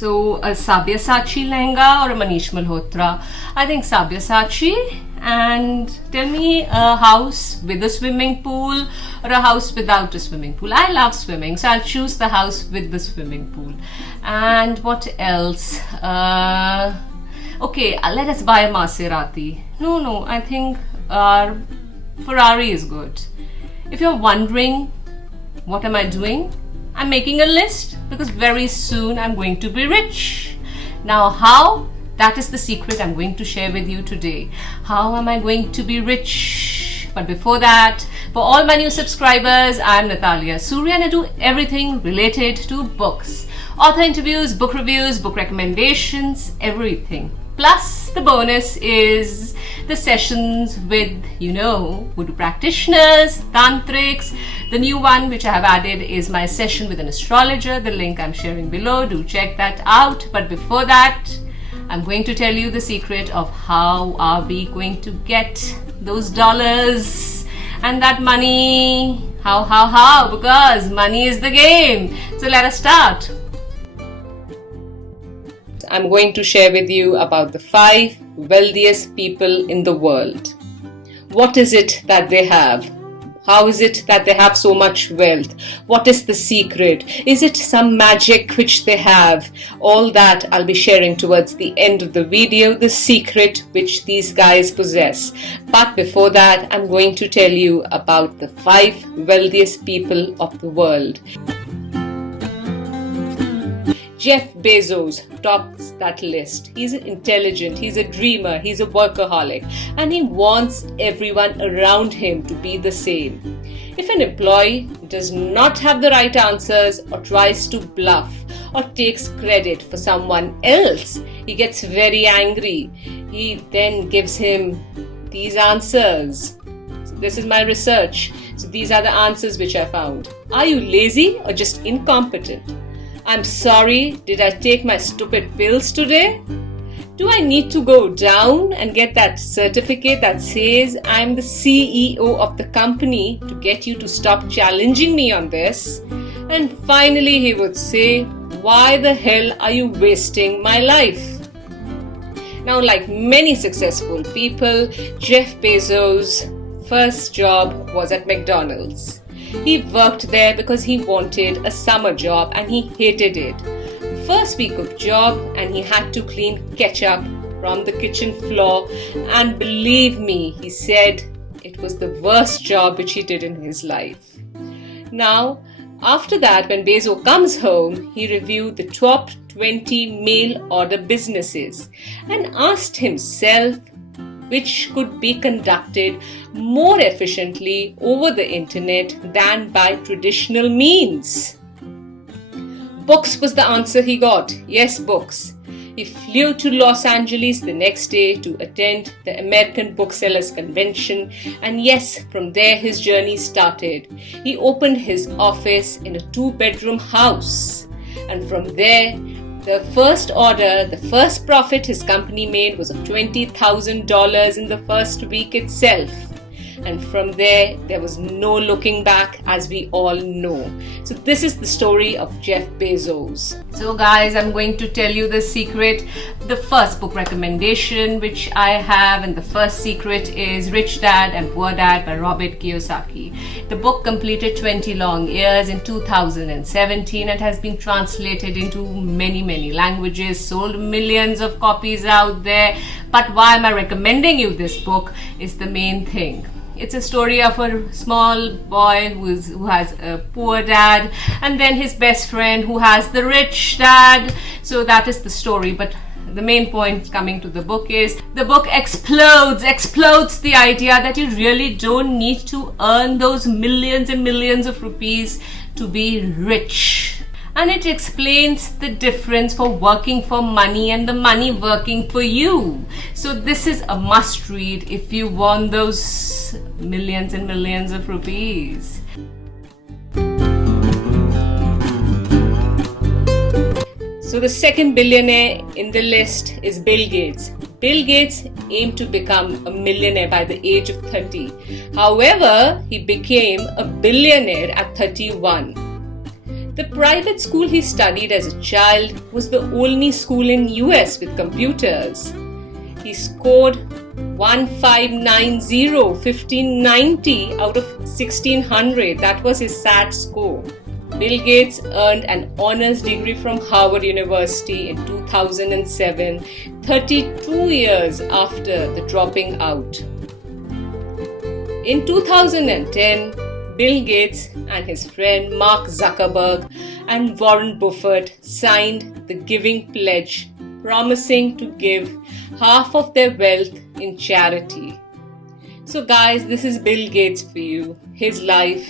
So a Sabyasachi lehenga or a Manish Malhotra? I think Sabyasachi. And tell me, a house with a swimming pool or a house without a swimming pool? I love swimming, so I'll choose the house with the swimming pool. And what else? Okay, let us buy a Maserati. No, I think Ferrari is good. If you're wondering, what am I doing? I'm making a list because very soon I'm going to be rich. Now, how? That is the secret I'm going to share with you today. How am I going to be rich? But before that, for all my new subscribers, I'm Natalia Surya and I do everything related to books. Author interviews, book reviews, book recommendations, everything. Plus, the bonus is the sessions with, voodoo practitioners, tantrics. The new one which I have added is my session with an astrologer. The link I'm sharing below. Do check that out. But before that, I'm going to tell you the secret of how are we going to get those dollars and that money. How? Because money is the game. So let us start. I'm going to share with you about the 5 wealthiest people in the world. What is it that they have? How is it that they have so much wealth? What is the secret? Is it some magic which they have? All that I'll be sharing towards the end of the video, the secret which these guys possess. But before that, I'm going to tell you about the 5 wealthiest people of the world. Jeff Bezos tops that list. He's intelligent, he's a dreamer, he's a workaholic, and he wants everyone around him to be the same. If an employee does not have the right answers or tries to bluff or takes credit for someone else, he gets very angry. He then gives him these answers. So this is my research. So these are the answers which I found. Are you lazy or just incompetent? I'm sorry, did I take my stupid pills today? Do I need to go down and get that certificate that says I'm the CEO of the company to get you to stop challenging me on this? And finally he would say, why the hell are you wasting my life? Now, like many successful people, Jeff Bezos' first job was at McDonald's. He worked there because he wanted a summer job and he hated it. First week of job and he had to clean ketchup from the kitchen floor, and believe me, he said it was the worst job which he did in his life. Now, after that, when Bezos comes home, he reviewed the top 20 mail order businesses and asked himself which could be conducted more efficiently over the internet than by traditional means. Books was the answer he got. Yes, books. He flew to Los Angeles the next day to attend the American Booksellers Convention, and yes, from there his journey started. He opened his office in a 2-bedroom house, and from there the first order, the first profit his company made was of $20,000 in the first week itself. And from there was no looking back, as we all know. So this is the story of Jeff Bezos. So guys, I'm going to tell you the secret. The first book recommendation which I have, and the first secret is Rich Dad and Poor Dad by Robert Kiyosaki. The book completed 20 long years in 2017 and has been translated into many languages, sold millions of copies out there. But why am I recommending you this book is the main thing. It's a story of a small boy who has a poor dad, and then his best friend who has the rich dad. So that is the story. But the main point coming to the book is the book explodes the idea that you really don't need to earn those millions and millions of rupees to be rich. And it explains the difference for working for money and the money working for you. So this is a must read if you want those millions and millions of rupees. So the second billionaire in the list is Bill Gates. Bill Gates aimed to become a millionaire by the age of 30. However, he became a billionaire at 31. The private school he studied as a child was the only school in US with computers. He scored 1590, 1590 out of 1600. That was his SAT score. Bill Gates earned an honors degree from Harvard University in 2007, 32 years after the dropping out. In 2010, Bill Gates and his friend Mark Zuckerberg and Warren Buffett signed the Giving Pledge, promising to give half of their wealth in charity. So guys, this is Bill Gates for you, his life.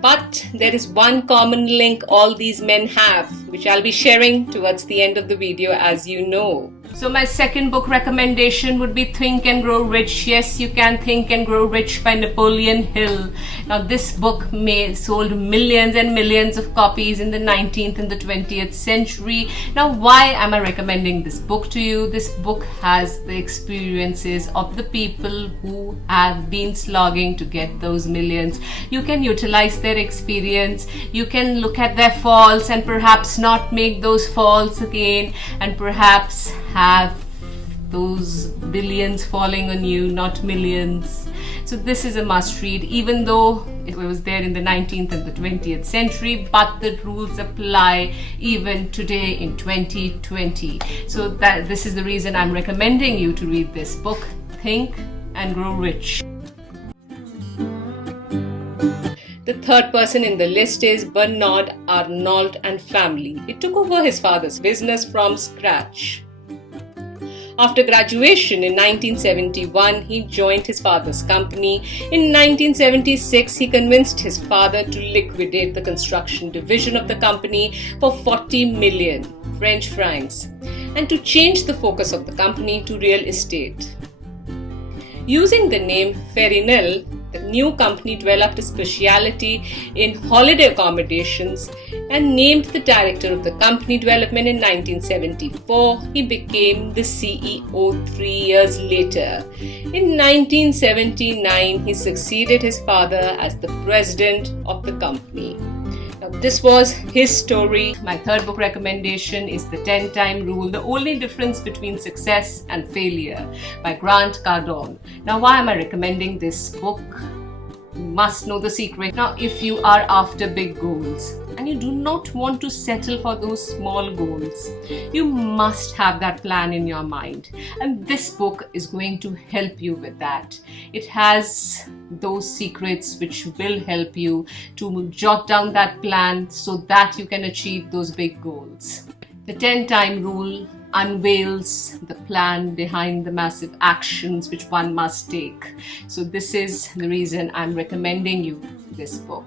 But there is one common link all these men have, which I'll be sharing towards the end of the video, as you know. So my second book recommendation would be Think and Grow Rich. Yes, you can think and grow rich by Napoleon Hill. Now this book sold millions and millions of copies in the 19th and the 20th century. Now why am I recommending this book to you? This book has the experiences of the people who have been slogging to get those millions. You can utilize their experience. You can look at their faults and perhaps not make those faults again, and perhaps have those billions falling on you, not millions. So this is a must read, even though it was there in the 19th and the 20th century, but the rules apply even today in 2020. So this is the reason I'm recommending you to read this book, Think and Grow Rich. The third person in the list is Bernard Arnault and family. He took over his father's business from scratch. After graduation in 1971, he joined his father's company. In 1976, he convinced his father to liquidate the construction division of the company for 40 million French francs and to change the focus of the company to real estate. Using the name Ferinel, the new company developed a specialty in holiday accommodations and named the director of the company development in 1974. He became the CEO 3 years later. In 1979, he succeeded his father as the president of the company. Now, this was his story. My third book recommendation is The 10-Time Rule, The Only Difference Between Success and Failure by Grant Cardone. Now, why am I recommending this book? You must know the secret. Now, if you are after big goals and you do not want to settle for those small goals, you must have that plan in your mind. And this book is going to help you with that. It has those secrets which will help you to jot down that plan so that you can achieve those big goals. The 10-Time Rule unveils the plan behind the massive actions which one must take. So this is the reason I'm recommending you this book.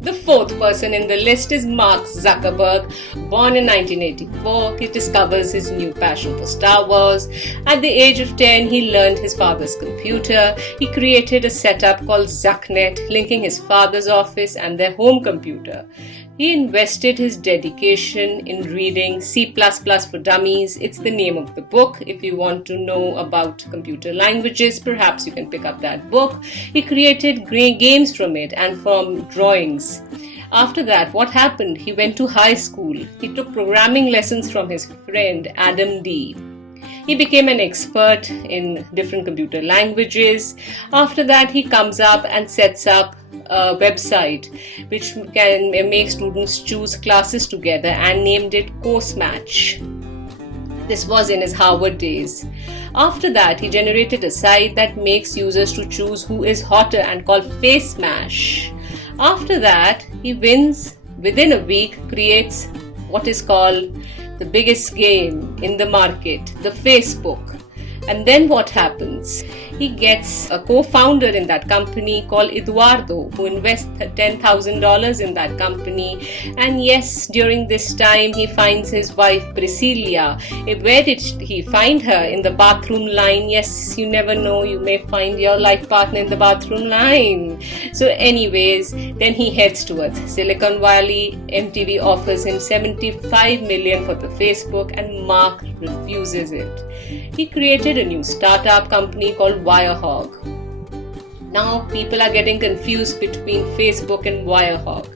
The fourth person in the list is Mark Zuckerberg. Born in 1984, he discovers his new passion for Star Wars. At the age of 10, he learned his father's computer. He created a setup called ZuckNet, linking his father's office and their home computer. He invested his dedication in reading C++ for Dummies. It's the name of the book. If you want to know about computer languages, perhaps you can pick up that book. He created games from it and from drawings. After that, what happened? He went to high school. He took programming lessons from his friend Adam D. He became an expert in different computer languages. After that, he comes up and sets up a website which can make students choose classes together and named it Course Match. This was in his Harvard days. After that, he generated a site that makes users to choose who is hotter and called Face Smash. After that, he within a week creates what is called the biggest game in the market, the Facebook. And then what happens? He gets a co-founder in that company called Eduardo, who invests $10,000 in that company. And yes, during this time, he finds his wife Priscilla. Where did he find her? In the bathroom line. Yes, you never know, you may find your life partner in the bathroom line. So anyways, then he heads towards Silicon Valley. MTV offers him $75 million for the Facebook, and Mark refuses it. He created a new startup company called Wirehog. Now people are getting confused between Facebook and Wirehawk.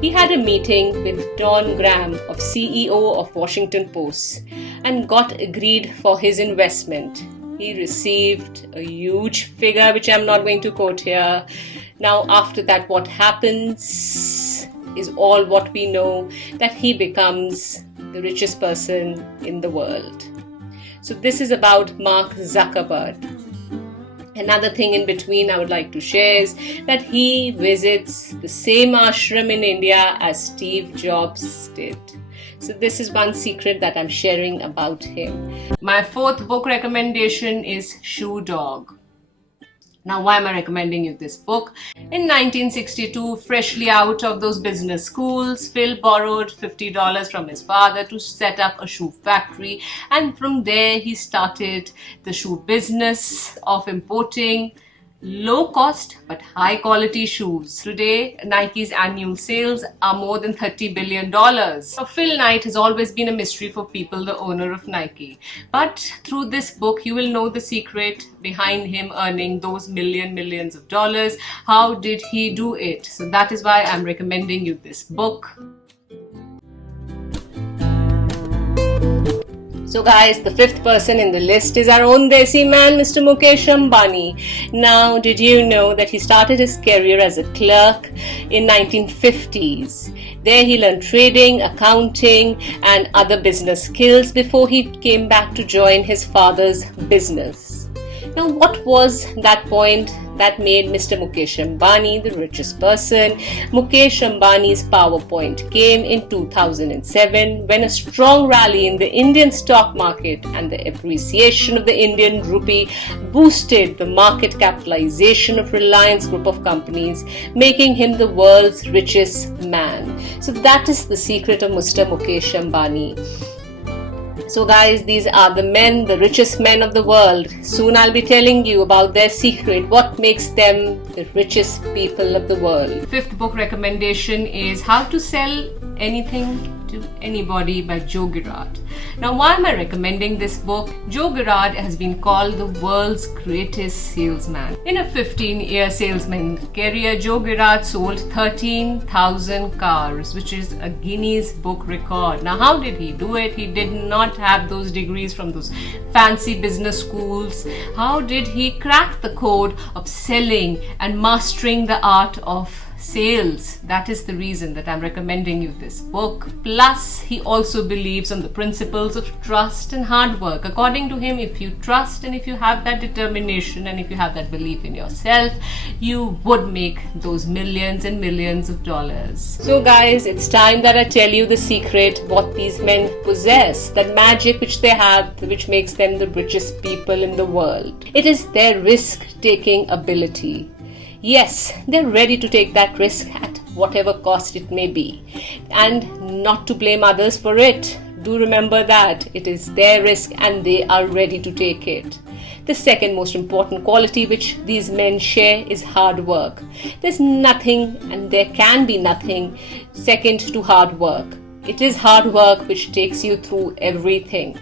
He had a meeting with Don Graham, of CEO of Washington Post, and got agreed for his investment. He received a huge figure, which I'm not going to quote here. Now, after that, what happens is all what we know, that he becomes the richest person in the world. So this is about Mark Zuckerberg. Another thing in between I would like to share is that he visits the same ashram in India as Steve Jobs did. So this is one secret that I'm sharing about him. My fourth book recommendation is Shoe Dog. Now, why am I recommending you this book? In 1962, freshly out of those business schools, Phil borrowed $50 from his father to set up a shoe factory, and from there he started the shoe business of importing low cost but high quality shoes. Today, Nike's annual sales are more than $30 billion. So Phil Knight has always been a mystery for people, the owner of Nike. But through this book, you will know the secret behind him earning those millions of dollars. How did he do it? So that is why I'm recommending you this book. So guys, the fifth person in the list is our own Desi man, Mr. Mukesh Ambani. Now, did you know that he started his career as a clerk in 1950s? There he learned trading, accounting and other business skills before he came back to join his father's business. Now, what was that point that made Mr. Mukesh Ambani the richest person? Mukesh Ambani's PowerPoint came in 2007 when a strong rally in the Indian stock market and the appreciation of the Indian rupee boosted the market capitalization of Reliance Group of companies, making him the world's richest man. So that is the secret of Mr. Mukesh Ambani. So guys, these are the men, the richest men of the world. Soon I'll be telling you about their secret, what makes them the richest people of the world. Fifth book recommendation is How to Sell Anything to Anybody by Joe Girard. Now, why am I recommending this book? Joe Girard has been called the world's greatest salesman. In a 15-year salesman career, Joe Girard sold 13,000 cars, which is a Guinness Book record. Now, how did he do it? He did not have those degrees from those fancy business schools. How did he crack the code of selling and mastering the art of sales? That is the reason that I'm recommending you this book. Plus, he also believes on the principles of trust and hard work. According to him, if you trust and if you have that determination and if you have that belief in yourself, you would make those millions and millions of dollars. So guys, it's time that I tell you the secret, what these men possess, that magic which they have, which makes them the richest people in the world. It is their risk-taking ability. Yes, they're ready to take that risk at whatever cost it may be, and not to blame others for it. Do remember that it is their risk and they are ready to take it. The second most important quality which these men share is hard work. There's nothing and there can be nothing second to hard work. It is hard work which takes you through everything.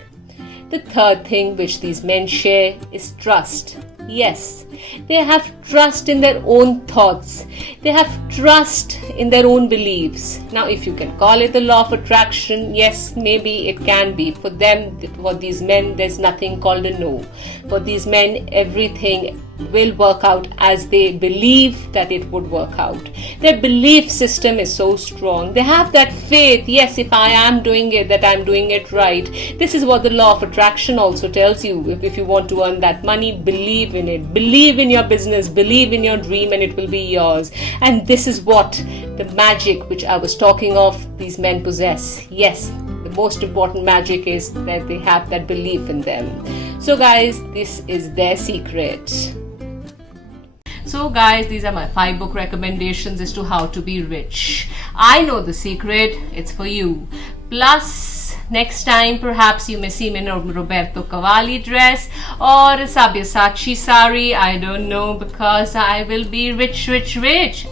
The third thing which these men share is trust. Yes, they have trust in their own thoughts. They have trust in their own beliefs. Now, if you can call it the law of attraction, yes, maybe it can be. For them, for these men, there's nothing called a no. For these men, everything will work out as they believe that it would work out. Their belief system is so strong. They have that faith, yes, if I am doing it, that I'm doing it right. This is what the law of attraction also tells you. If you want to earn that money, believe in it. Believe in your business, believe in your dream, and it will be yours. And this is what the magic which I was talking of, these men possess. Yes, the most important magic is that they have that belief in them. So guys, this is their secret. So guys, these are my 5 book recommendations as to how to be rich. I know the secret, it's for you. Plus, next time perhaps you may see me in a Roberto Cavalli dress or a Sabyasachi sari, I don't know, because I will be rich.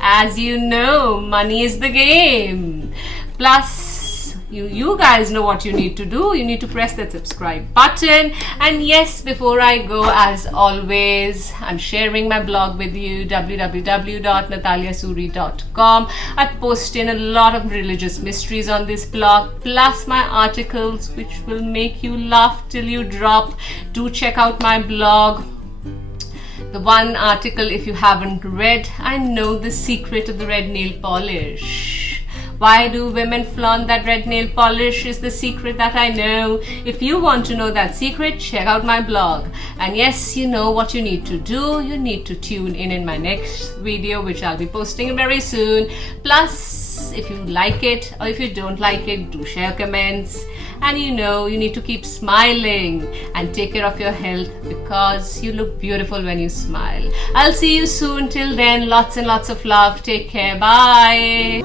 As you know, money is the game. Plus, you guys know what you need to do. You need to press that subscribe button. And yes, before I go, as always, I'm sharing my blog with you, www.nataliasuri.com. I post in a lot of religious mysteries on this blog, plus my articles which will make you laugh till you drop. Do check out my blog. The one article, if you haven't read, I know the secret of the red nail polish. Why do women flaunt that red nail polish is the secret that I know. If you want to know that secret, check out my blog. And yes, you know what you need to do. You need to tune in my next video, which I'll be posting very soon. Plus, if you like it or if you don't like it, do share comments. And you know, you need to keep smiling and take care of your health, because you look beautiful when you smile. I'll see you soon. Till then, lots and lots of love. Take care. Bye.